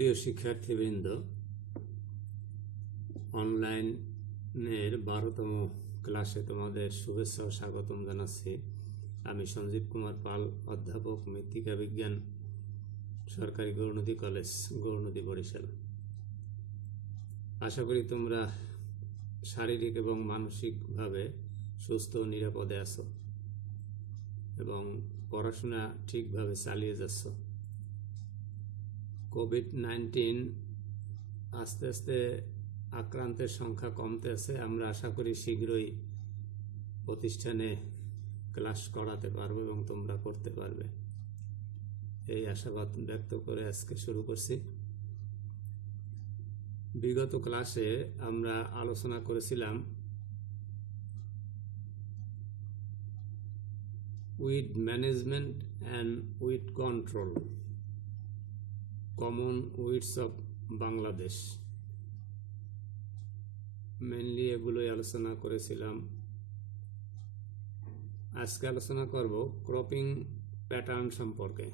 প্রিয় শিক্ষার্থীবৃন্দ, অনলাইনের 12তম ক্লাসে তোমাদের শুভেচ্ছা ও স্বাগতম জানাচ্ছি। আমি সঞ্জীব কুমার পাল, অধ্যাপক, মৃত্তিকা বিজ্ঞান, সরকারি গৌরনদী কলেজ, গৌরনদী, বরিশাল। আশা করি তোমরা শারীরিক এবং মানসিকভাবে সুস্থ ও নিরাপদে আছো এবং পড়াশোনা ঠিকভাবে চালিয়ে যাচ্ছ। কোভিড-19 আস্তে আস্তে আক্রান্তের সংখ্যা কমতে আছে। আমরা আশা করি শীঘ্রই প্রতিষ্ঠানে ক্লাস করাতে পারবো এবং তোমরা করতে পারবে, এই আশাবাদ ব্যক্ত করে আজকে শুরু করছি। বিগত ক্লাসে আমরা আলোচনা করেছিলাম weed management and weed control, common weeds of Bangladesh. Mainly এগুলোই আলোচনা করেছিলাম। আজকে আলোচনা করব ক্রপিং প্যাটার্ন সম্পর্কে।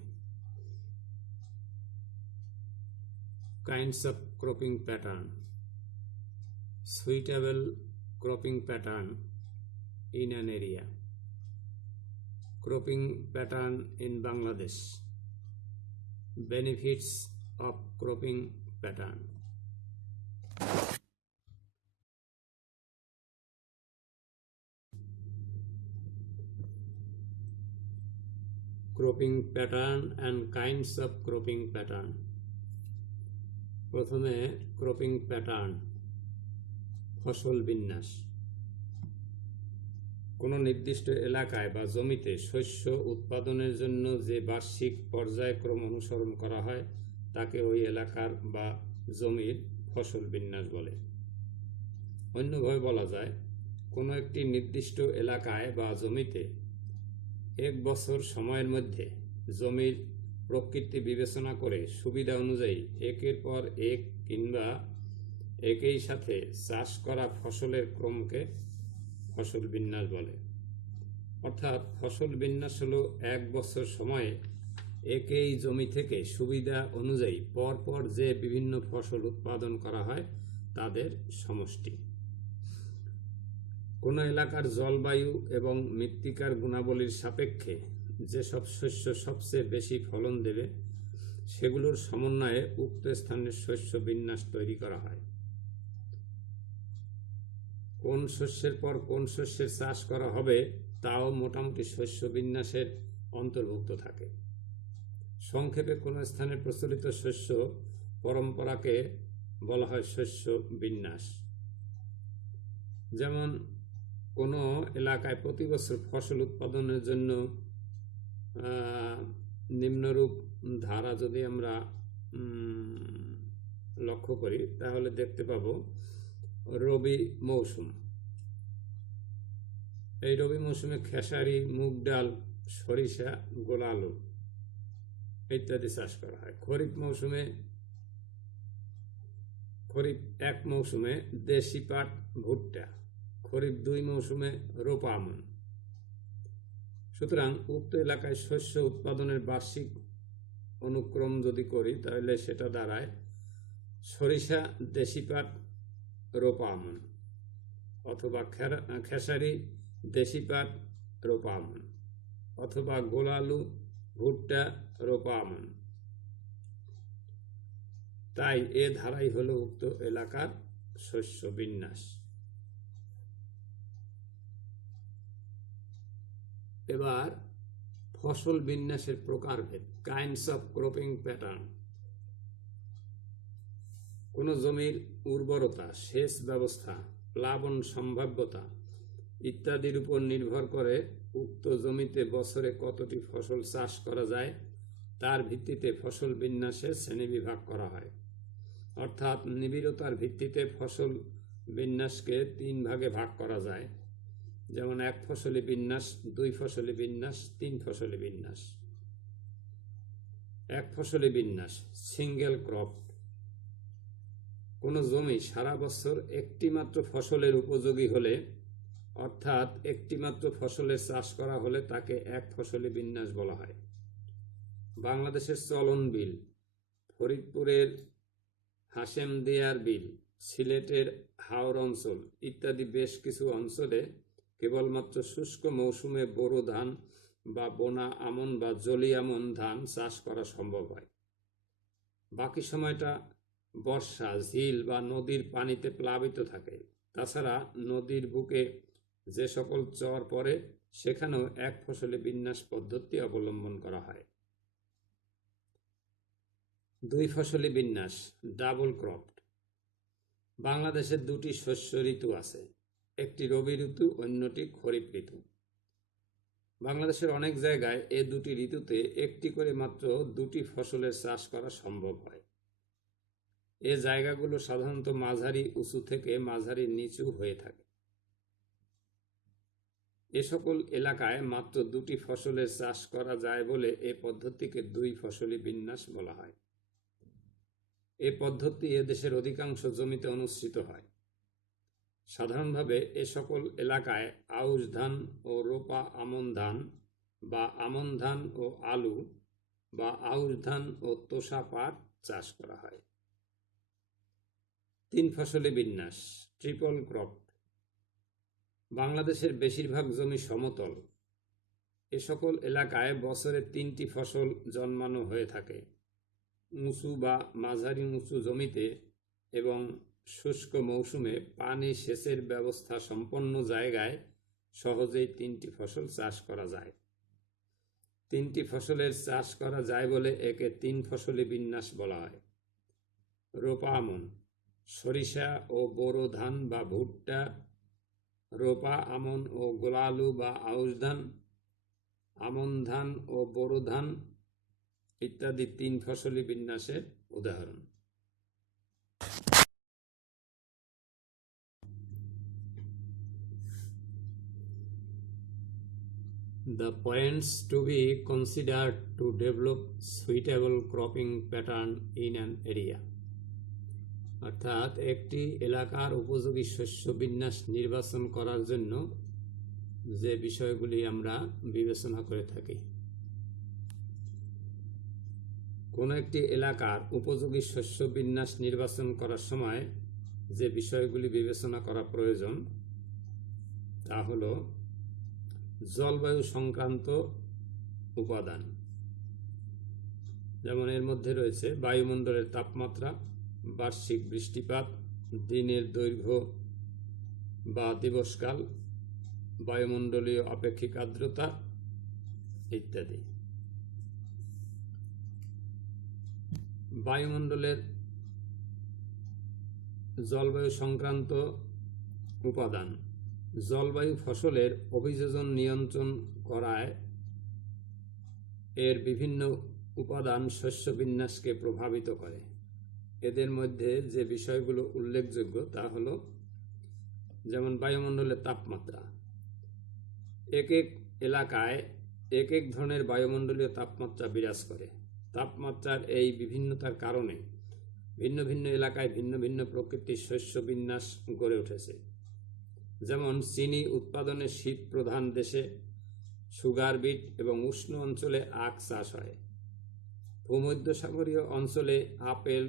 Kinds of cropping pattern, suitable cropping pattern in an area, cropping pattern in Bangladesh, benefits of cropping pattern. Cropping pattern and kinds of cropping pattern. প্রথমে cropping pattern, ফসল বিন্যাস। কোনো নির্দিষ্ট এলাকায় বা জমিতে শস্য উৎপাদনের জন্য যে বার্ষিক পর্যায়ক্রম অনুসরণ করা হয় তাকে ওই এলাকার বা জমির ফসল বিন্যাস বলে। অন্যভাবে বলা যায়, কোনো একটি নির্দিষ্ট এলাকায় বা জমিতে এক বছর সময়ের মধ্যে জমির প্রকৃতি বিবেচনা করে সুবিধা অনুযায়ী একের পর এক কিংবা একই সাথে চাষ করা ফসলের ক্রমকে ফসল বিন্যাস বলে। অর্থাৎ ফসল বিন্যাস হলো এক বছর সময়ে একই জমি থেকে সুবিধা অনুযায়ী পরপর যে বিভিন্ন ফসল উৎপাদন করা হয় তাদের সমষ্টি। কোনো এলাকার জলবায়ু এবং মৃত্তিকার গুণাবলীর সাপেক্ষে যেসব শস্য সবচেয়ে বেশি ফলন দেবে সেগুলোর সমন্বয়ে উক্ত স্থানের শস্য বিন্যাস তৈরি করা হয়। কোন শস্যের পর কোন শস্যের চাষ করা হবে তাও মোটামুটি শস্য বিন্যাসের অন্তর্ভুক্ত থাকে। সংক্ষেপে কোনো স্থানে প্রচলিত শস্য পরম্পরাকে বলা হয় শস্য বিন্যাস। যেমন কোনো এলাকায় প্রতি বছর ফসল উৎপাদনের জন্য নিম্নরূপ ধারা যদি আমরা লক্ষ্য করি তাহলে দেখতে পাবো রবি মৌসুম। এই রবি মৌসুমে খেসারি, মুগ ডাল, সরিষা, গোলা আলু ইত্যাদি চাষ করা হয়। খরিফ এক মৌসুমে দেশি পাট, ভুট্টা। খরিফ 2 মৌসুমে রোপা আমন। সুতরাং উক্ত এলাকায় শস্য উৎপাদনের বার্ষিক অনুক্রম যদি করি তাহলে সেটা দাঁড়ায় সরিষা, দেশি পাট, রোপা আমন, অথবা খেসারি, দেশি পাট, রোপা আমন, অথবা গোলা আলু, ভুট্টা, রোপা আমন। তাই এ ধারাই হলো উক্ত এলাকার শস্য বিন্যাস। এবার ফসল বিন্যাসের প্রকারভেদ, কাইন্ডস অফ ক্রপিং প্যাটার্ন। কোন জমির উর্বরতা, সেচ ব্যবস্থা, প্লাবন সম্ভাব্যতা ইত্যাদির উপর নির্ভর করে উক্ত জমিতে বছরে কতটি ফসল চাষ করা যায় তার ভিত্তিতে ফসল বিন্যাসের শ্রেণীবিভাগ করা হয়। অর্থাৎ নিবিড়তার ভিত্তিতে ফসল বিন্যাসকে 3 ভাগে ভাগ করা যায়। যেমন 1 ফসলি বিন্যাস, 2 ফসলি বিন্যাস, 3 ফসলি বিন্যাস। 1 ফসলি বিন্যাস, সিঙ্গেল ক্রপ। কোনো জমি সারা বছর একটি মাত্র ফসলের উপযোগী হলে, অর্থাৎ একটি মাত্র ফসলের চাষ করা হলে তাকে 1 ফসলি বিন্যাস বলা হয়। বাংলাদেশের চলন বিল, ফরিদপুরের হাশেম দিয়ার বিল, সিলেটের হাওর অঞ্চল ইত্যাদি বেশ কিছু অঞ্চলে কেবলমাত্র শুষ্ক মৌসুমে বোরো ধান বা বোনা আমন বা জলি আমন ধান চাষ করা সম্ভব হয়। বাকি সময়টা বর্ষা, ঝিল বা নদীর পানিতে প্লাবিত থাকে। তাছাড়া নদীর বুকে যে সকল চর পড়ে সেখানেও এক ফসলি বিন্যাস পদ্ধতি অবলম্বন করা হয়। দুই ফসলি বিন্যাস, ডাবল ক্রপ। বাংলাদেশের দুটি শস্য ঋতু আছে, একটি রবি ঋতু, অন্যটি খরিফ ঋতু। বাংলাদেশের অনেক জায়গায় এ দুটি ঋতুতে একটি করে মাত্র দুটি ফসলের চাষ করা সম্ভব হয়। এ জায়গাগুলো সাধারণত মাঝারি উঁচু থেকে মাঝারি নিচু হয়ে থাকে। এ সকল এলাকায় মাত্র দুটি ফসলের চাষ করা যায় বলে এ পদ্ধতিকে দুই ফসলি বিন্যাস বলা হয়। এ পদ্ধতি এদেশের অধিকাংশ জমিতে অনুসৃত হয়। সাধারণভাবে এ সকল এলাকায় আউশ ধান ও রোপা আমন ধান বা আমন ধান ও আলু বা আউশ ধান ও তোষা পাট চাষ করা হয়। তিন ফসলি বিন্যাস, ট্রিপল ক্রপ। বাংলাদেশের বেশিরভাগ জমি সমতল। এ সকল এলাকায় বছরে তিনটি ফসল জন্মানো হয়ে থাকে। উঁচু বা মাঝারি উঁচু জমিতে এবং শুষ্ক মৌসুমে পানি সেচের ব্যবস্থা সম্পন্ন জায়গায় সহজেই তিনটি ফসল চাষ করা যায়। তিনটি ফসলের চাষ করা যায় বলে একে তিন ফসলি বিন্যাস বলা হয়। রোপা আমন, সরিষা ও বোরো ধান বা ভুট্টা, রোপা আমন ও গোলালু বা আউশ ধান, আমন ধান ও বোরো ধান ইত্যাদি তিন ফসলি বিন্যাসের উদাহরণ। The points to be considered to develop suitable cropping pattern in an area. অর্থাৎ একটি এলাকার উপযোগী শস্য বিন্যাস নির্বাচন করার জন্য যে বিষয়গুলি আমরা বিবেচনা করে থাকি। কোনো একটি এলাকার উপযোগী শস্য বিন্যাস নির্বাচন করার সময় যে বিষয়গুলি বিবেচনা করা প্রয়োজন তা হল জলবায়ু সংক্রান্ত উপাদান। যেমন এর মধ্যে রয়েছে বায়ুমণ্ডলের তাপমাত্রা, বার্ষিক বৃষ্টিপাত, দিনের দৈর্ঘ্য বা দিবসকাল, বায়ুমণ্ডলীয় আপেক্ষিক আর্দ্রতা ইত্যাদি। বায়ুমণ্ডলের জলবায়ু সংক্রান্ত উপাদান। জলবায়ু ফসলের অভিযোজন নিয়ন্ত্রণ করায় এর বিভিন্ন উপাদান শস্য বিন্যাসকে প্রভাবিত করে। এদের মধ্যে যে বিষয়গুলো উল্লেখযোগ্য তা হল যেমন বায়ুমণ্ডলের তাপমাত্রা। এক এক এলাকায় এক এক ধরনের বায়ুমণ্ডলীয় তাপমাত্রা বিরাজ করে। তাপমাত্রার এই বিভিন্নতার কারণে ভিন্ন ভিন্ন এলাকায় ভিন্ন ভিন্ন প্রকৃতির শস্য বিন্যাস গড়ে উঠেছে। যেমন চিনি উৎপাদনে শীত প্রধান দেশে সুগার বিট এবং উষ্ণ অঞ্চলে আখ চাষ হয়। ভূমধ্যসাগরীয় অঞ্চলে আপেল,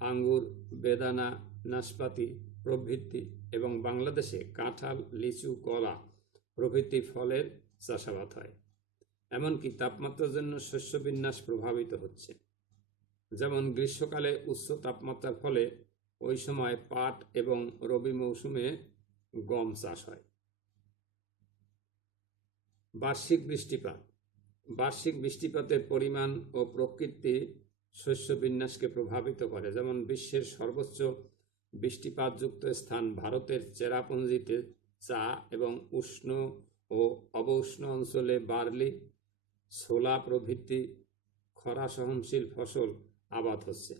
আঙ্গুর, বেদানা, নাশপাতি প্রভৃতি এবং বাংলাদেশে কাঁঠাল, লিচু, কলা প্রভৃতি ফলের চাষাবাদ হয়। এমনকি তাপমাত্রার জন্য শস্য বিন্যাস প্রভাবিত হচ্ছে। যেমন গ্রীষ্মকালে উচ্চ তাপমাত্রার ফলে ওই সময় পাট এবং রবি মৌসুমে গম চাষ হয়। বার্ষিক বৃষ্টিপাত। বার্ষিক বৃষ্টিপাতের পরিমাণ ও প্রকৃতি শস্য বিন্যাসকে প্রভাবিত করে। যেমন বিশ্বের সর্বোচ্চ বৃষ্টিপাতযুক্ত স্থান ভারতের চেরাপুঞ্জিতে চা এবং উষ্ণ ও অবউষ্ণ অঞ্চলে বার্লি, ছোলা প্রভৃতি খরা সহনশীল ফসল আবাদ হচ্ছে।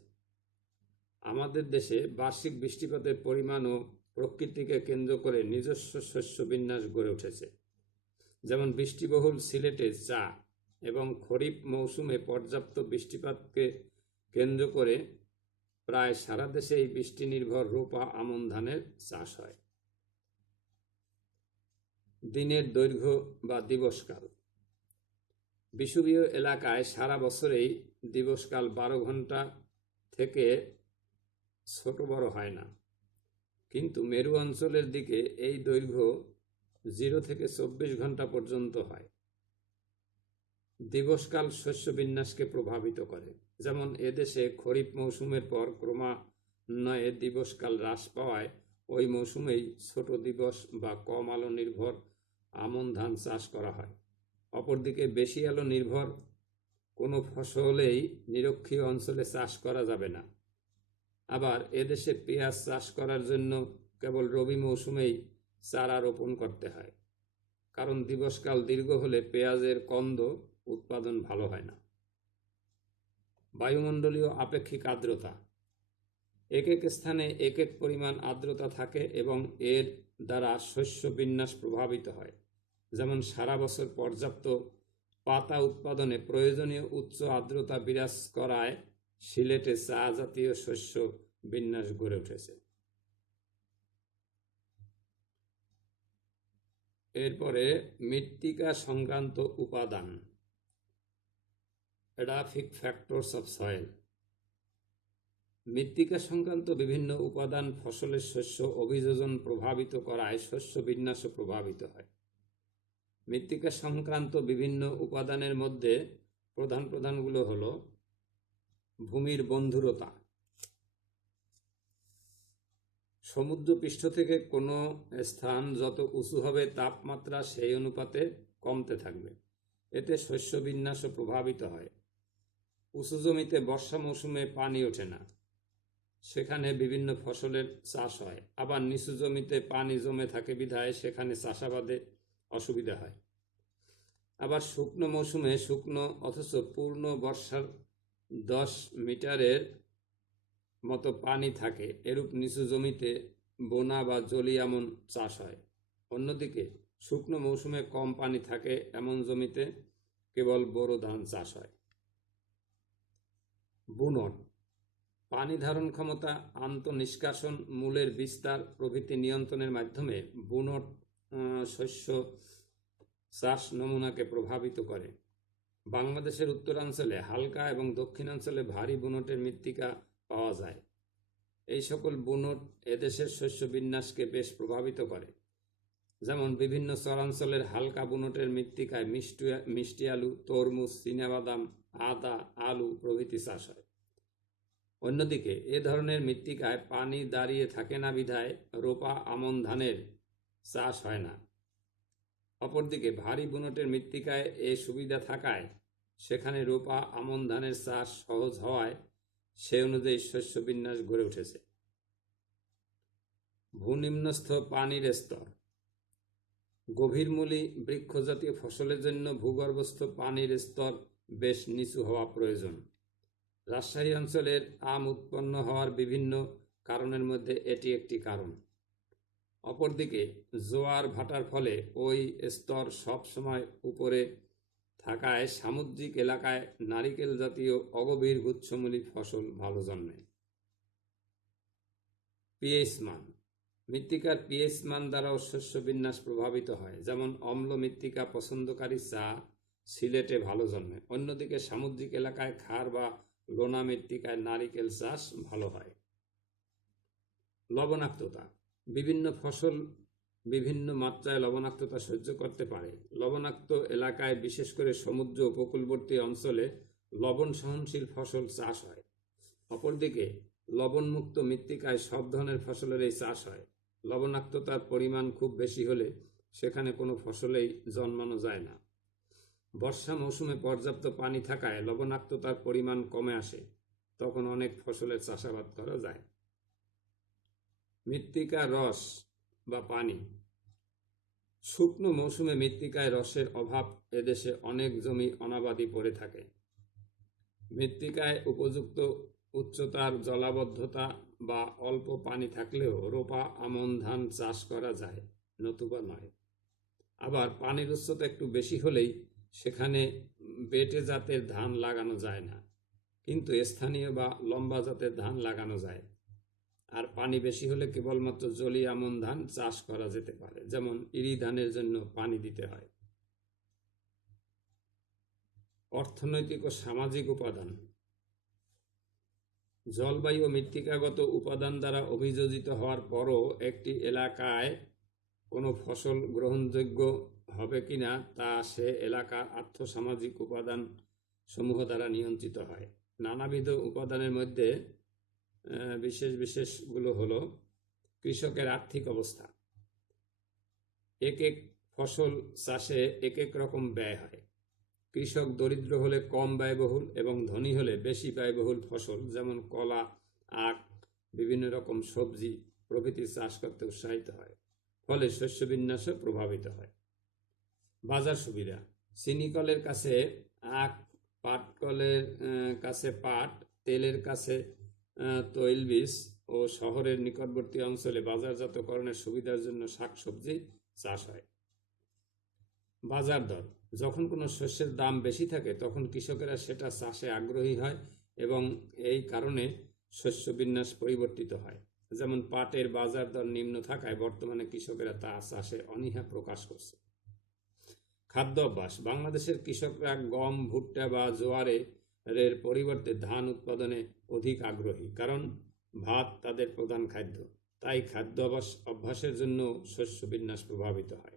আমাদের দেশে বার্ষিক বৃষ্টিপাতের পরিমাণ ও প্রকৃতিকে কেন্দ্র করে নিজস্ব শস্য বিন্যাস গড়ে উঠেছে। যেমন বৃষ্টিবহুল সিলেটে চা এবং খরিফ মৌসুমে পর্যাপ্ত বৃষ্টিপাতকে কেন্দ্র করে প্রায় সারা দেশেই বৃষ্টি নির্ভর রোপা আমন ধানের চাষ হয়। দিনের দৈর্ঘ্য বা দিবসকাল। বিষুবীয় এলাকায় সারা বছরেই দিবসকাল 12 ঘন্টা থেকে ছোট বড় হয় না, কিন্তু মেরু অঞ্চলের দিকে এই দৈর্ঘ্য 0 থেকে 24 ঘন্টা পর্যন্ত হয়। দিবসকাল শস্য বিন্যাসকে প্রভাবিত করে। যেমন এদেশে খরিফ মৌসুমের পর ক্রমান্বয়ে দিবসকাল হ্রাস পাওয়ায় ওই মৌসুমেই ছোট দিবস বা কম আলো নির্ভর আমন ধান চাষ করা হয়। অপরদিকে বেশি আলো নির্ভর কোনো ফসলেই নিরক্ষীয় অঞ্চলে চাষ করা যাবে না। আবার এদেশে পেঁয়াজ চাষ করার জন্য কেবল রবি মৌসুমেই চারা রোপণ করতে হয়, কারণ দিবসকাল দীর্ঘ হলে পেঁয়াজের কন্দ উৎপাদন ভালো হয় না। বায়ুমণ্ডলীয় আপেক্ষিক আর্দ্রতা। এক এক স্থানে এক এক পরিমাণ আর্দ্রতা থাকে এবং এর দ্বারা শস্য বিন্যাস প্রভাবিত হয়। যেমন সারা বছর পর্যাপ্ত পাতা উৎপাদনে প্রয়োজনীয় উচ্চ আর্দ্রতা বিরাজ করায় সিলেটে চা জাতীয় শস্য বিন্যাস গড়ে উঠেছে। এরপরে মৃত্তিকা সংক্রান্ত উপাদান, এডাফিক ফ্যাক্টরস অফ সয়েল। মৃত্তিকা সংক্রান্ত বিভিন্ন উপাদান ফসলের শস্য অভিযোজন প্রভাবিত করায় শস্য বিন্যাসও প্রভাবিত হয়। মৃত্তিকা সংক্রান্ত বিভিন্ন উপাদানের মধ্যে প্রধানগুলো হলো: ভূমির বন্ধুরতা। সমুদ্রপৃষ্ঠ থেকে কোনো স্থান যত উঁচু হবে তাপমাত্রা সেই অনুপাতে কমতে থাকবে, এতে শস্য বিন্যাসও প্রভাবিত হয়। উঁচু জমিতে বর্ষা মৌসুমে পানি ওঠে না, সেখানে বিভিন্ন ফসলের চাষ হয়। আবার নিচু জমিতে পানি জমে থাকে বিধায় সেখানে চাষাবাদে অসুবিধা হয়। আবার শুকনো মৌসুমে শুকনো অথচ পূর্ণ বর্ষার 10 মিটারের মতো পানি থাকে, এরূপ নিচু জমিতে বোনা বা জলি আমন চাষ হয়। অন্যদিকে শুকনো মৌসুমে কম পানি থাকে এমন জমিতে কেবল বোরো ধান চাষ হয়। বুনট, পানি ধারণ ক্ষমতা, আন্তঃনিষ্কাশন, মূলের বিস্তার প্রভৃতি নিয়ন্ত্রণের মাধ্যমে বুনট শস্য চাষ নমুনাকে প্রভাবিত করে। বাংলাদেশের উত্তরাঞ্চলে হালকা এবং দক্ষিণাঞ্চলে ভারী বুনটের মৃত্তিকা পাওয়া যায়। এই সকল বুনট এদেশের শস্য বিন্যাসকে বেশ প্রভাবিত করে। যেমন বিভিন্ন চরাঞ্চলের হালকা বুনটের মৃত্তিকায় মিষ্টি আলু, তরমুজ, চীনাবাদাম, আদা, আলু প্রভৃতি চাষ হয়। অন্যদিকে এ ধরনের মৃত্তিকায় পানি দাঁড়িয়ে থাকে না বিধায় রোপা আমন ধানের চাষ হয় না। অপরদিকে ভারী বুনটের মৃত্তিকায় এ সুবিধা থাকায় সেখানে রোপা আমন ধানের চাষ সহজ হওয়ায় সে অনুযায়ী শস্য বিন্যাস গড়ে উঠেছে। ভূনিম্নস্থ পানির স্তর। গভীরমূলী বৃক্ষজাতীয় ফসলের জন্য ভূগর্ভস্থ পানির স্তর বেশ নিচু হওয়া প্রয়োজন। রাজশাহী অঞ্চলের আম উৎপন্ন হওয়ার বিভিন্ন কারণের মধ্যে এটি একটি কারণ। অপরদিকে জোয়ার ভাটার ফলে ওই স্তর সবসময় উপরে থাকায় সামুদ্রিক এলাকায় নারিকেল জাতীয় অগভীর গুচ্ছমূলী ফসল ভালো জন্মে। পিএইচ মান। মৃত্তিকার পিএইচ মান দ্বারাও শস্য বিন্যাস প্রভাবিত হয়। যেমন অম্ল মৃত্তিকা পছন্দকারী চা সিলেটে ভালো জন্মে, অন্যদিকে সামুদ্রিক এলাকায় ক্ষার বা লোনা মৃত্তিকায় নারিকেল চাষ ভালো হয়। লবণাক্ততা। বিভিন্ন ফসল বিভিন্ন মাত্রায় লবণাক্ততা সহ্য করতে পারে। লবণাক্ত এলাকায় বিশেষ করে সমুদ্র উপকূলবর্তী অঞ্চলে লবণ সহনশীল ফসল চাষ হয়। অপরদিকে লবণমুক্ত মৃত্তিকায় সব ধরনের ফসলেরই চাষ হয়। লবণাক্ততার পরিমাণ খুব বেশি হলে সেখানে কোনো ফসলেই জন্মানো যায় না। বর্ষা মৌসুমে পর্যাপ্ত পানি থাকায় লবণাক্ততার পরিমাণ কমে আসে, তখন অনেক ফসলের চাষাবাদ করা যায়। মৃত্তিকা রস বা পানি। শুকনো মৌসুমে মৃত্তিকায় রসের অভাব এদেশে অনেক জমি অনাবাদি পড়ে থাকে। মৃত্তিকায় উপযুক্ত উচ্চতার জলাবদ্ধতা বা অল্প পানি থাকলেও রোপা আমন ধান চাষ করা যায়, নতুবা নয়। আবার পানির উচ্চতা একটু বেশি হলেই সেখানে বেটে জাতের ধান লাগানো যায় না, কিন্তু স্থানীয় বা লম্বা জাতের ধান লাগানো যায়। আর পানি বেশি হলে কেবলমাত্র জলি আমন ধান চাষ করা যেতে পারে, যেমন ইরি ধানের জন্য পানি দিতে হয়। অর্থনৈতিক ও সামাজিক উপাদান। জলবায়ু ও মৃত্তিকাগত উপাদান দ্বারা অভিযোজিত হওয়ার পরও একটি এলাকায় কোনো ফসল গ্রহণযোগ্য হবে কিনা তা সে এলাকার আর্থসামাজিক উপাদান সমূহ দ্বারা নিয়ন্ত্রিত হয়। নানাবিধ উপাদানের মধ্যে বিশেষগুলো হলো কৃষকের আর্থিক অবস্থা। এক এক ফসল চাষে এক এক রকম ব্যয় হয়। কৃষক দরিদ্র হলে কম ব্যয়বহুল এবং ধনী হলে বেশি ব্যয়বহুল ফসল যেমন কলা, আখ, বিভিন্ন রকম সবজি প্রভৃতি চাষ করতে উৎসাহিত হয়, ফলে শস্য বিন্যাসও প্রভাবিত হয়। বাজার সুবিধা: চিনিকলের কাছে আখ, পাটকলের কাছে পাট, তেলের কাছে তৈলবীজ ও শহরের নিকটবর্তী অঞ্চলে বাজারজাতকরণের সুবিধার জন্য শাকসবজি চাষ হয়। বাজার দর: যখন কোনো শস্যের দাম বেশি থাকে তখন কৃষকেরা সেটা চাষে আগ্রহী হয় এবং এই কারণে শস্য বিন্যাস পরিবর্তিত হয়। যেমন পাটের বাজার দর নিম্ন থাকায় বর্তমানে কৃষকেরা তা চাষে অনীহা প্রকাশ করছে। খাদ্য অভ্যাস: বাংলাদেশের কৃষকরা গম, ভুট্টা বা জোয়ারের পরিবর্তে ধান উৎপাদনে অধিক আগ্রহী, কারণ ভাত তাদের প্রধান খাদ্য। তাই খাদ্য অভ্যাসের জন্য শস্য বিন্যাস প্রভাবিত হয়।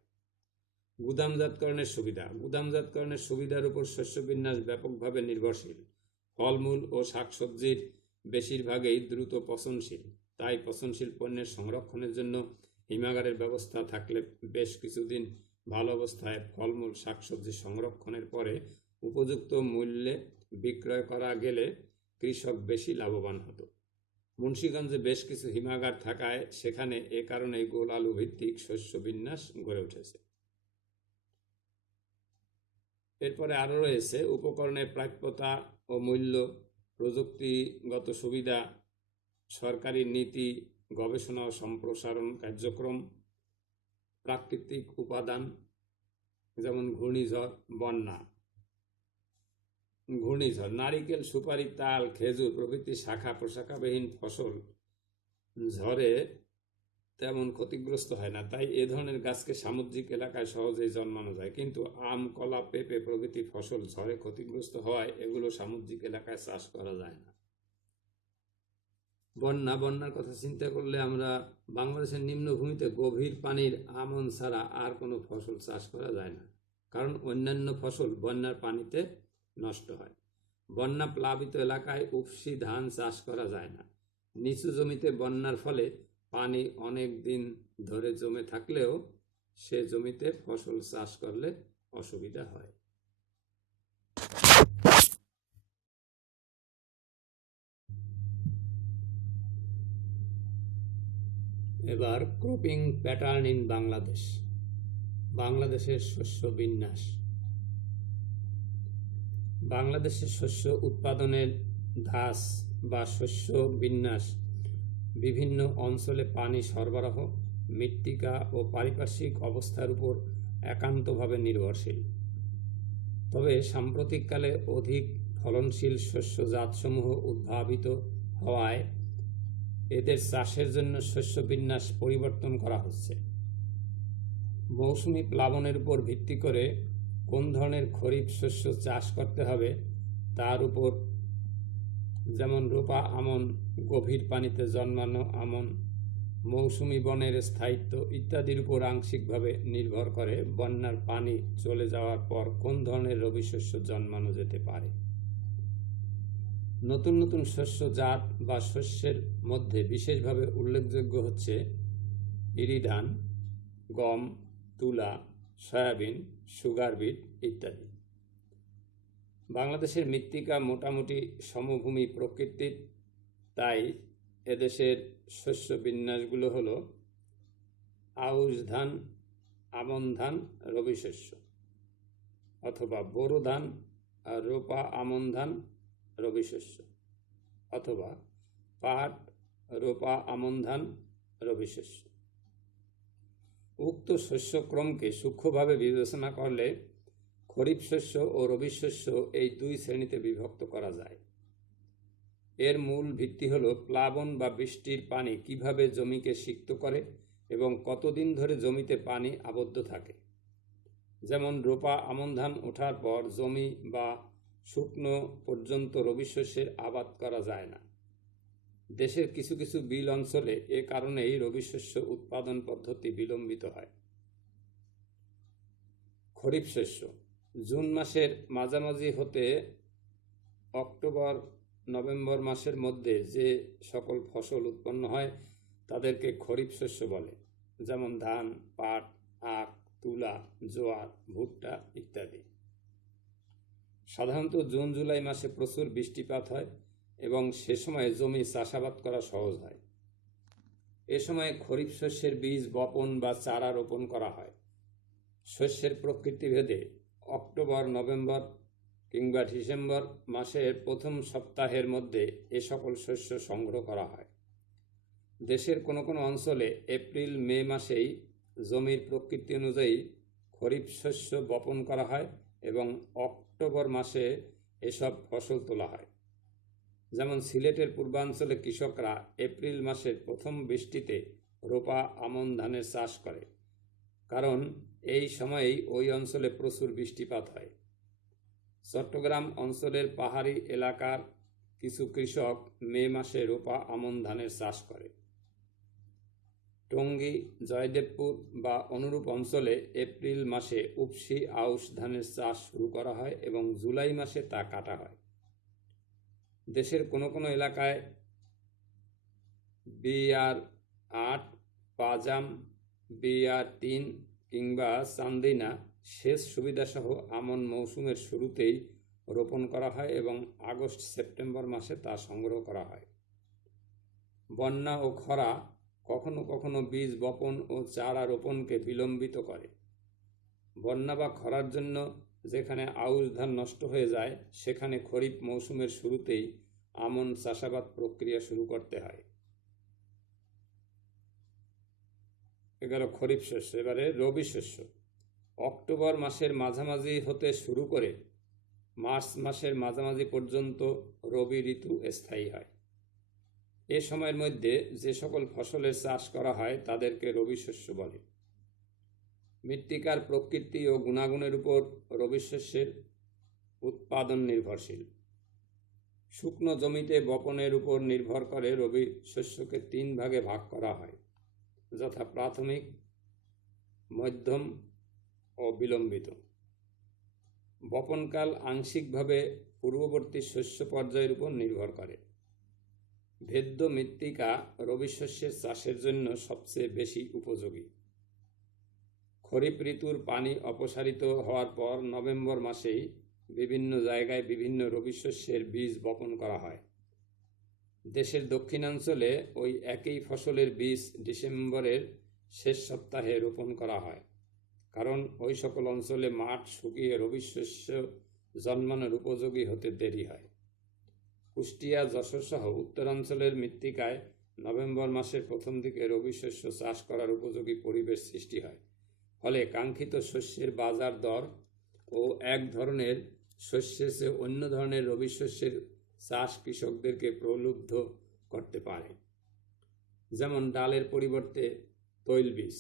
গুদামজাতকরণের সুবিধা: গুদামজাতকরণের সুবিধার উপর শস্য বিন্যাস ব্যাপকভাবে নির্ভরশীল। ফলমূল ও শাকসবজির বেশিরভাগই দ্রুত পচনশীল, তাই পচনশীল পণ্যের সংরক্ষণের জন্য হিমাগারের ব্যবস্থা থাকলে বেশ কিছুদিন ভালো অবস্থায় ফলমূল, শাকসবজি সংরক্ষণের পরে উপযুক্ত মূল্যে বিক্রয় করা গেলে কৃষক বেশি লাভবান হতো। মুন্সিগঞ্জে বেশ কিছু হিমাগার থাকায় সেখানে এ কারণে গোল আলু ভিত্তিক শস্য বিন্যাস গড়ে উঠেছে। এরপরে আরও রয়েছে উপকরণের প্রাপ্যতা ও মূল্য, প্রযুক্তিগত সুবিধা, সরকারি নীতি, গবেষণা ও সম্প্রসারণ কার্যক্রম, প্রাকৃতিক উপাদান যেমন ঘূর্ণিঝড়, বন্যা, নারিকেল, সুপারি, তাল, খেজুর প্রভৃতি শাখা প্রশাখাবিহীন ফসল ঝড়ে তেমন ক্ষতিগ্রস্ত হয় না, তাই এ ধরনের গাছকে সামুদ্রিক এলাকায় সহজেই জন্মানো যায়। কিন্তু আম, কলা, পেঁপে প্রভৃতি ফসল ঝড়ে ক্ষতিগ্রস্ত হওয়ায় এগুলো সামুদ্রিক এলাকায় চাষ করা যায় না। বন্যার কথা চিন্তা করলে আমরা বাংলাদেশের নিম্নভূমিতে গভীর পানির আমন ছাড়া আর কোনো ফসল চাষ করা যায় না, কারণ অন্যান্য ফসল বন্যার পানিতে নষ্ট হয়। বন্যা প্লাবিত এলাকায় উফশি ধান চাষ করা যায় না। নিচু জমিতে বন্যার ফলে পানি অনেক দিন ধরে জমে থাকলেও সে জমিতে ফসল চাষ করলে অসুবিধা হয়। এবার ক্রপিং প্যাটার্ন ইন বাংলাদেশ, বাংলাদেশের শস্য বিন্যাস। বাংলাদেশের শস্য উৎপাদনের ধাঁচ বা শস্য বিন্যাস বিভিন্ন অঞ্চলে পানি সরবরাহ, মৃত্তিকা ও পারিপার্শ্বিক অবস্থার উপর একান্তভাবে নির্ভরশীল। তবে সাম্প্রতিককালে অধিক ফলনশীল শস্য জাতসমূহ উদ্ভাবিত হওয়ায় এদের চাষের জন্য শস্য বিন্যাস পরিবর্তন করা হচ্ছে। মৌসুমি প্লাবনের উপর ভিত্তি করে কোন ধরনের খরিফ শস্য চাষ করতে হবে তার উপর, যেমন রোপা আমন, গভীর পানিতে জন্মানো আমন, মৌসুমি বনের স্থায়িত্ব ইত্যাদির উপর আংশিকভাবে নির্ভর করে বন্যার পানি চলে যাওয়ার পর কোন ধরনের রবি শস্য জন্মানো যেতে পারে। নতুন নতুন শস্য জাত বা শস্যের মধ্যে বিশেষভাবে উল্লেখযোগ্য হচ্ছে ইরি ধান, গম, তুলা, সয়াবিন, সুগার বিট ইত্যাদি। বাংলাদেশের মৃত্তিকা মোটামুটি সমভূমি প্রকৃতির, তাই এদেশের শস্য বিন্যাসগুলো হলো আউশ ধান, আমন ধান, রবি শস্য, অথবা বোরো ধান আর রোপা আমন ধান, রবি শস্য, অথবা পাট, রোপা আমন ধান, রবি শস্য। উক্ত শস্যক্রমকে সূক্ষ্মভাবে বিবেচনা করলে খরিফ শস্য ও রবি শস্য এই দুই শ্রেণীতে বিভক্ত করা যায়। এর মূল ভিত্তি হলো প্লাবন বা বৃষ্টির পানি কিভাবে জমিকে সিক্ত করে এবং কতদিন ধরে জমিতে পানি আবদ্ধ থাকে। যেমন রোপা আমন ধান ওঠার পর জমি বা শুকনো পর্যন্ত রবি শস্যের আবাদ করা যায় না। দেশের কিছু কিছু বিল অঞ্চলে এ কারণেই রবি শস্য উৎপাদন পদ্ধতি বিলম্বিত হয়। খরিফ শস্য জুন মাসের মাঝামাঝি হতে অক্টোবর নভেম্বর মাসের মধ্যে যে সকল ফসল উৎপন্ন হয় তাদেরকে খরিফ শস্য বলে, যেমন ধান, পাট, আখ, তুলা, জোয়ার, ভুট্টা ইত্যাদি। সাধারণত জুন জুলাই মাসে প্রচুর বৃষ্টিপাত হয় এবং সে সময় জমি চাষাবাদ করা সহজ হয়। এ সময় খরিফ শস্যের বীজ বপন বা চারা রোপণ করা হয়। শস্যের প্রকৃতি ভেদে অক্টোবর নভেম্বর কিংবা ডিসেম্বর মাসের প্রথম সপ্তাহের মধ্যে এ সকল শস্য সংগ্রহ করা হয়। দেশের কোনো কোনো অঞ্চলে এপ্রিল মে মাসেই জমির প্রকৃতি অনুযায়ী খরিফ শস্য বপন করা হয় এবং অক্টোবর মাসে এসব ফসল তোলা হয়। যেমন সিলেটের পূর্বাঞ্চলে কৃষকরা এপ্রিল মাসের প্রথম বৃষ্টিতে রোপা আমন ধানের চাষ করে, কারণ এই সময়েই ওই অঞ্চলে প্রচুর বৃষ্টিপাত হয়। চট্টগ্রাম অঞ্চলের পাহাড়ি এলাকার কিছু কৃষক মে মাসে রোপা আমন ধানের চাষ করে। টঙ্গী, জয়দেবপুর বা অনুরূপ অঞ্চলে এপ্রিল মাসে উপসি আউশ ধানের চাষ শুরু করা হয় এবং জুলাই মাসে তা কাটা হয়। দেশের কোনো কোনো এলাকায় BR-8, পাজাম, BR-3 কিংবা চান্দিনা সেচ সুবিধাসহ আমন মৌসুমের শুরুতেই রোপণ করা হয় এবং আগস্ট সেপ্টেম্বর মাসে তা সংগ্রহ করা হয়। বন্যা ও খরা কখনো কখনো বীজ বপন ও চারা রোপণকে বিলম্বিত করে। বন্যা বা খরার জন্য যেখানে আউশ ধান নষ্ট হয়ে যায় সেখানে খরিফ মৌসুমের শুরুতেই আমন চাষাবাদ প্রক্রিয়া শুরু করতে হয়। এগুলো খরিফ শস্য। এবারে রবি শস্য অক্টোবর মাসের মাঝামাঝি হতে শুরু করে মার্চ মাসের মাঝামাঝি পর্যন্ত রবি ঋতু স্থায়ী হয়। এ সময়ের মধ্যে যে সকল ফসলের চাষ করা হয় তাদেরকে রবি শস্য বলে। মৃত্তিকার প্রকৃতি ও গুণাগুণের উপর রবি শস্যের উৎপাদন নির্ভরশীল। শুকনো জমিতে বপনের উপর নির্ভর করে রবি শস্যকে 3 ভাগে ভাগ করা হয়, যথা প্রাথমিক, মধ্যম ও বিলম্বিত। বপনকাল আংশিকভাবে পূর্ববর্তী শস্য পর্যায়ের উপর নির্ভর করে। ভেদ্য মৃত্তিকা রবি শস্যের চাষের জন্য সবচেয়ে বেশি উপযোগী। খরিফ ঋতুর পানি অপসারিত হওয়ার পর নভেম্বর মাসেই বিভিন্ন জায়গায় বিভিন্ন রবি শস্যের বীজ বপন করা হয়। দেশের দক্ষিণাঞ্চলে ওই একই ফসলের বীজ ডিসেম্বরের শেষ সপ্তাহে রোপণ করা হয়, কারণ ওই সকল অঞ্চলে মাঠ শুকিয়ে রবি শস্য জন্মানোর উপযোগী হতে দেরি হয়। কুষ্টিয়া, যশোর সহ উত্তরাঞ্চলের মৃত্তিকায় নভেম্বর মাসের প্রথম দিকে রবি শস্য চাষ করার উপযোগী পরিবেশ সৃষ্টি হয়, ফলে কাঙ্ক্ষিত শস্যের বাজার দর ও এক ধরনের শস্যের চেয়ে অন্য ধরনের রবি শস্যের চাষ কৃষকদেরকে প্রলুব্ধ করতে পারে। যেমন ডালের পরিবর্তে তৈলবীজ,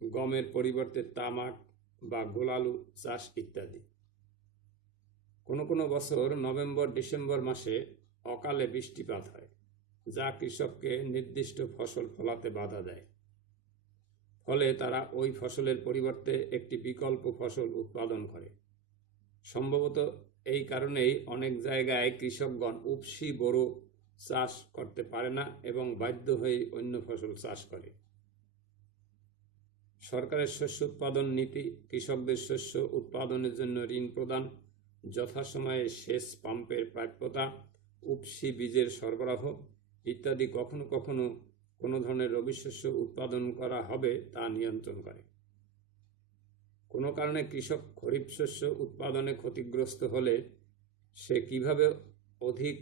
গমের পরিবর্তে তামাক বা গোলালু চাষ ইত্যাদি। কোনো কোনো বছর নভেম্বর ডিসেম্বর মাসে অকালে বৃষ্টিপাত হয়, যা কৃষককে নির্দিষ্ট ফসল ফলাতে বাধা দেয়। ফলে তারা ওই ফসলের পরিবর্তে একটি বিকল্প ফসল উৎপাদন করে। সম্ভবত এই কারণেই অনেক জায়গায় কৃষকগণ উপসি বোরো চাষ করতে পারে না এবং বাধ্য হয়ে অন্য ফসল চাষ করে। সরকারের শস্য উৎপাদন নীতি, কৃষকদের শস্য উৎপাদনের জন্য ঋণ প্রদান, যথাসময়ে সেচ পাম্পের প্রাপ্যতা, উপসি বীজের সরবরাহ ইত্যাদি কখনো কখনো কোনো ধরনের রবি শস্য উৎপাদন করা হবে তা নিয়ন্ত্রণ করে। কোনো কারণে কৃষক খরিফ শস্য উৎপাদনে ক্ষতিগ্রস্ত হলে সে কিভাবে অধিক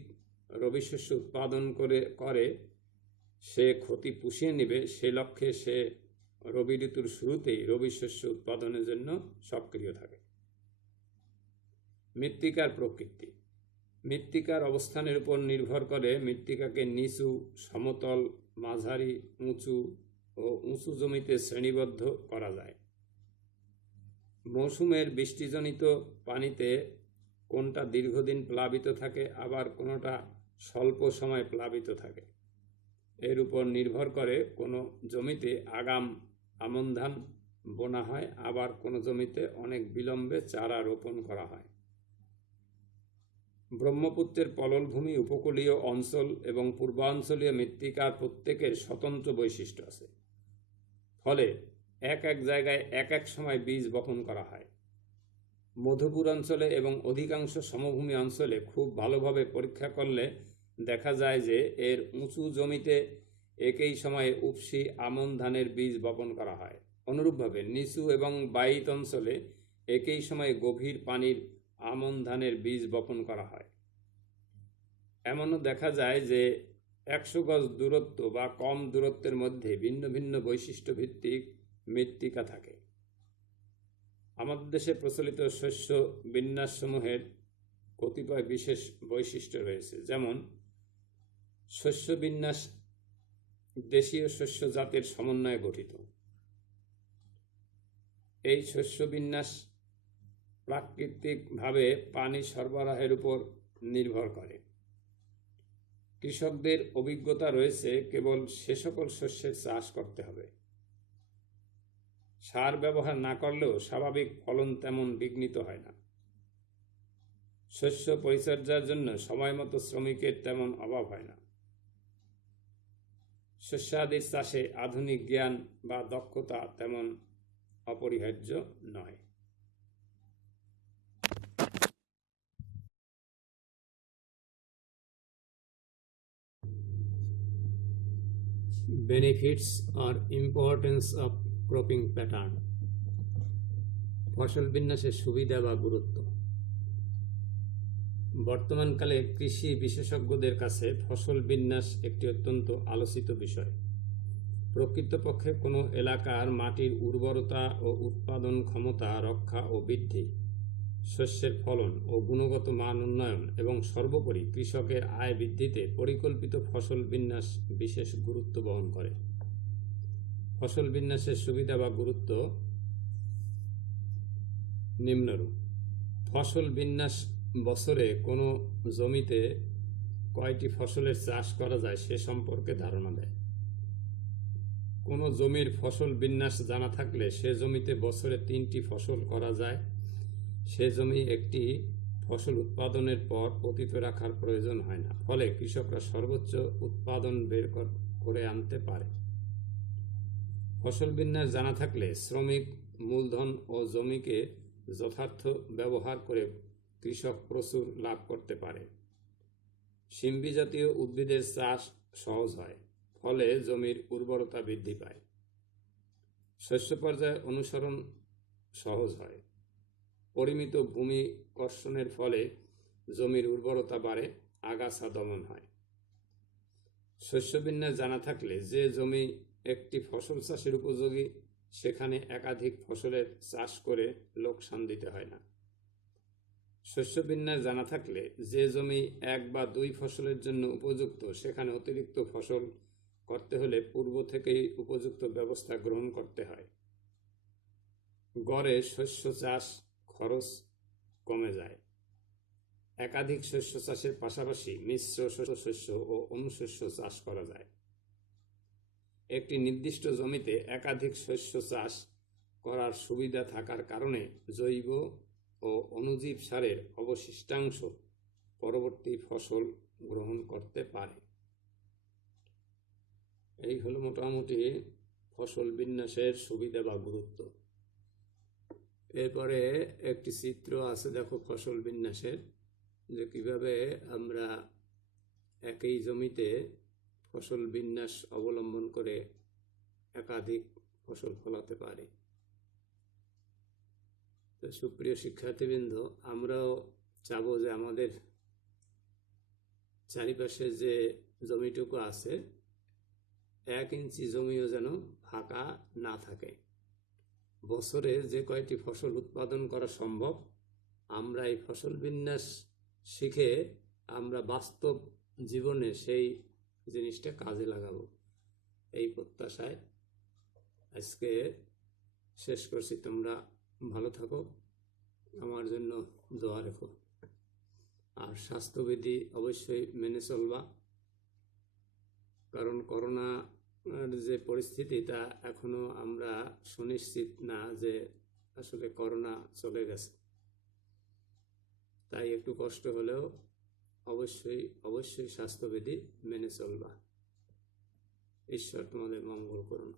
রবি শস্য উৎপাদন করে সে ক্ষতি পুষিয়ে নেবে সে লক্ষ্যে সে রবি ঋতুর শুরুতেই রবি শস্য উৎপাদনের জন্য সক্রিয় থাকে। মৃত্তিকার প্রকৃতি। মৃত্তিকার অবস্থানের উপর নির্ভর করে মৃত্তিকাকে নিচু, সমতল, মাঝারি, উঁচু ও উঁচু জমিতে শ্রেণীবদ্ধ করা যায়। মৌসুমের বৃষ্টিজনিত পানিতে কোনটা দীর্ঘদিন প্লাবিত থাকে, আবার কোনোটা স্বল্প সময় প্লাবিত থাকে। এর উপর নির্ভর করে কোনো জমিতে আগাম আমন ধান বোনা হয়, আবার কোনো জমিতে অনেক বিলম্বে চারা রোপণ করা হয়। ব্রহ্মপুত্রের পললভূমি, উপকূলীয় অঞ্চল এবং পূর্বাঞ্চলীয় মৃত্তিকার প্রত্যেকের স্বতন্ত্র বৈশিষ্ট্য আছে। ফলে এক এক জায়গায় এক এক সময় বীজ বপন করা হয়। মধুপুর অঞ্চলে এবং অধিকাংশ সমভূমি অঞ্চলে খুব ভালোভাবে পরীক্ষা করলে দেখা যায় যে এর উঁচু জমিতে একই সময়ে উপসি আমন ধানের বীজ বপন করা হয়। অনুরূপভাবে নিচু এবং বাইত অঞ্চলে একই সময়ে গভীর পানির আমন ধানের বীজ বপন করা হয়। এমনও দেখা যায় যে 100 গজ দূরত্ব বা কম দূরত্বের মধ্যে ভিন্ন ভিন্ন বৈশিষ্ট্য ভিত্তিক মৃত্তিকা থাকে। আমাদের দেশে প্রচলিত শস্য বিন্যাসসমূহের কতিপয় বিশেষ বৈশিষ্ট্য রয়েছে, যেমন শস্য বিন্যাস দেশীয় শস্য জাতের সমন্বয়ে গঠিত। এই শস্য বিন্যাস প্রাকৃতিকভাবে পানি সরবরাহের উপর নির্ভর করে। কৃষকদের অভিজ্ঞতা রয়েছে কেবল সে সকল শস্যের চাষ করতে হবে। সার ব্যবহার না করলেও স্বাভাবিক ফলন তেমন বিঘ্নিত হয় না। শস্য পরিচর্যার জন্য সময়মতো শ্রমিকের তেমন অভাব হয় না। শস্যাদির চাষে আধুনিক জ্ঞান বা দক্ষতা তেমন অপরিহার্য নয়। Benefits or importance of cropping pattern. ফসল বিন্যাসের সুবিধা বা গুরুত্ব। বর্তমানকালে কৃষি বিশেষজ্ঞদের কাছে ফসল বিন্যাস একটি অত্যন্ত আলোচিত বিষয়। প্রকৃতপক্ষে কোনো এলাকার মাটির উর্বরতা ও উৎপাদন ক্ষমতা রক্ষা ও বৃদ্ধি, শস্যের ফলন ও গুণগত মান উন্নয়ন এবং সর্বোপরি কৃষকের আয় বৃদ্ধিতে পরিকল্পিত ফসল বিন্যাস বিশেষ গুরুত্ব বহন করে। ফসল বিন্যাসের সুবিধা বা গুরুত্ব নিম্নরূপ। ফসল বিন্যাস বছরে কোনো জমিতে কয়টি ফসলের চাষ করা যায় সে সম্পর্কে ধারণা দেয়। কোনো জমির ফসল বিন্যাস জানা থাকলে সে জমিতে বছরে 3টি ফসল করা যায়। সে জমি একটি ফসল উৎপাদনের পর পতিত রাখার প্রয়োজন হয় না, ফলে কৃষকরা সর্বোচ্চ উৎপাদন বের করে আনতে পারে। ফসল বিন্যাস জানা থাকলে শ্রমিক, মূলধন ও জমিকে যথার্থ ব্যবহার করে কৃষক প্রচুর লাভ করতে পারে। সিম্বি জাতীয় উদ্ভিদের চাষ সহজ হয়, ফলে জমির উর্বরতা বৃদ্ধি পায়। শস্য পর্যায় অনুসরণ সহজ হয়। পরিমিত ভূমি কর্ষণের ফলে জমির উর্বরতা বাড়ে, আগাছা দমন হয়। শস্য বিন্যাস জানা থাকলে যে জমি একটি ফসল চাষের উপযোগী সেখানে একাধিক ফসলের চাষ করে লোকসান দিতে হয় না। শস্য বিন্যাস জানা থাকলে যে জমি 1 বা 2 ফসলের জন্য উপযুক্ত সেখানে অতিরিক্ত ফসল করতে হলে পূর্ব থেকেই উপযুক্ত ব্যবস্থা গ্রহণ করতে হয়। গড়ে শস্য চাষ খরচ কমে যায়। একাধিক শস্য চাষের পাশাপাশি মিশ্র শস্য ও অনুশস্য চাষ করা যায়। একটি নির্দিষ্ট জমিতে একাধিক শস্য চাষ করার সুবিধা থাকার কারণে জৈব ও অণুজীব সারের অবশিষ্টাংশ পরবর্তী ফসল গ্রহণ করতে পারে। এই হলো মোটামুটি ফসল বিন্যাসের সুবিধা বা গুরুত্ব। এরপরে একটি চিত্র আছে, দেখো ফসল বিন্যাসের, যে কিভাবে আমরা একই জমিতে ফসল বিন্যাস অবলম্বন করে একাধিক ফসল ফলাতে পারি। তো সুপ্রিয় শিক্ষার্থীবৃন্দ, আমরাও চাবো যে আমাদের চারিপাশে যে জমিটুকু আছে 1 ইঞ্চি জমিও যেন ফাঁকা না থাকে। বছরে যে কয়টি ফসল উৎপাদন করা সম্ভব আমরা এই ফসল বিন্যাস শিখে আমরা বাস্তব জীবনে সেই জিনিসটা কাজে লাগাবো, এই প্রত্যাশায় আজকে শেষ করছি। তোমরা ভালো থাকো, আমার জন্য দোয়া রেখো, আর স্বাস্থ্যবিধি অবশ্যই মেনে চলবা। কারণ করোনা যে পরিস্থিতি তা এখনো আমরা সুনিশ্চিত না যে আসলে করোনা চলে গেছে। তাই একটু কষ্ট হলেও অবশ্যই অবশ্যই স্বাস্থ্যবিধি মেনে চলবা। ঈশ্বর তোমাদের মঙ্গল করুন।